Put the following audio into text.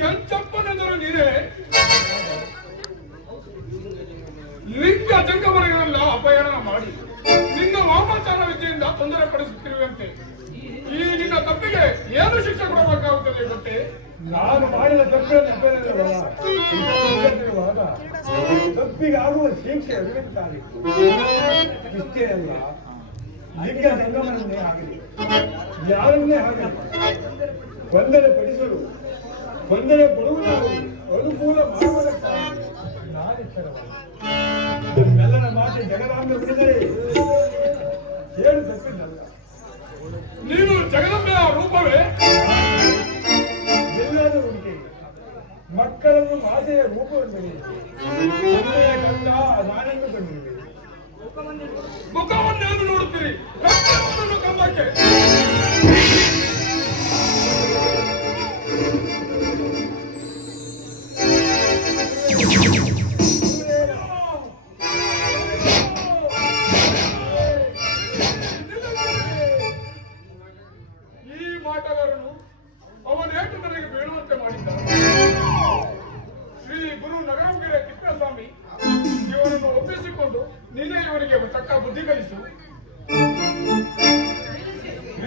ಕೆಂಚಪ್ಪನೆಂದರು ನೀನೇ ಲಿಂಗ ಜಂಗಮರಗಳೆಲ್ಲ ಅಪಹರಣ ಮಾಡಿ ನಿನ್ನ ವಾಮಾಚಾರ ವಿದ್ಯೆಯಿಂದ ತೊಂದರೆ ಪಡಿಸುತ್ತಿರುವಂತೆ ಈ ನಿನ್ನ ತಪ್ಪಿಗೆ ಏನು ಶಿಕ್ಷೆ ಕೊಡಬೇಕಾಗುತ್ತದೆ ಗೊತ್ತೇ? ನಾನು ಮಾಡಿದ ತಪ್ಪಿರುವಾಗ ತಪ್ಪಿಗೆ ಆಗುವ ಶಿಕ್ಷೆ ಅರಿಯುತ್ತಾರೆ. ಇಷ್ಟೇ ಅಲ್ಲ, ಲಿಂಗ ಜಂಗಮನನ್ನೇ ಆಗಲಿ ಯಾರನ್ನೇ ಆಗಲಿ ಗೊಂದಲ ಪಡಿಸಲು ಗೊಂದಲ ಕೊಡುವುದಾಗಲಿ ಅನುಕೂಲ ಮಾಡುವುದಕ್ಕಾಗಿ ನಾನೆಚ್ಚರವಾದ ಮಾತೆ ಜಗದಾಂಬೆ ಬಿಡಿದರೆ ಏನು ತಪ್ಪಿದ್ದಲ್ಲ. ನೀನು ಜಗದಂಬೆಯ ರೂಪವೇ ಎಲ್ಲರೂ ಉಂಟೆ. ಮಕ್ಕಳನ್ನು ಮಾತೆಯ ರೂಪವೆಂದರೆ ಕಂಡ ನಾನೆಂದು ಕಂಡಿರುವೆ. ಮುಖವನ್ನೇನು ನೋಡುತ್ತೀರಿ? ಕಂಬಕ್ಕೆ ಈ ಮಾಟಗಾರನು ಅವನೇಟು ನನಗೆ ಬೀಳುವಂತೆ ಮಾಡಿದ್ದಾನೆ. ಶ್ರೀ ಗುರು ನಗರಂಗೆರೆ ತಿಪ್ಪೇಸ್ವಾಮಿ ಇವನನ್ನು ಒಪ್ಪಿಸಿಕೊಂಡು ನೀನೇ ಇವನಿಗೆ ತಕ್ಕ ಬುದ್ಧಿ ಕಲಿಸು.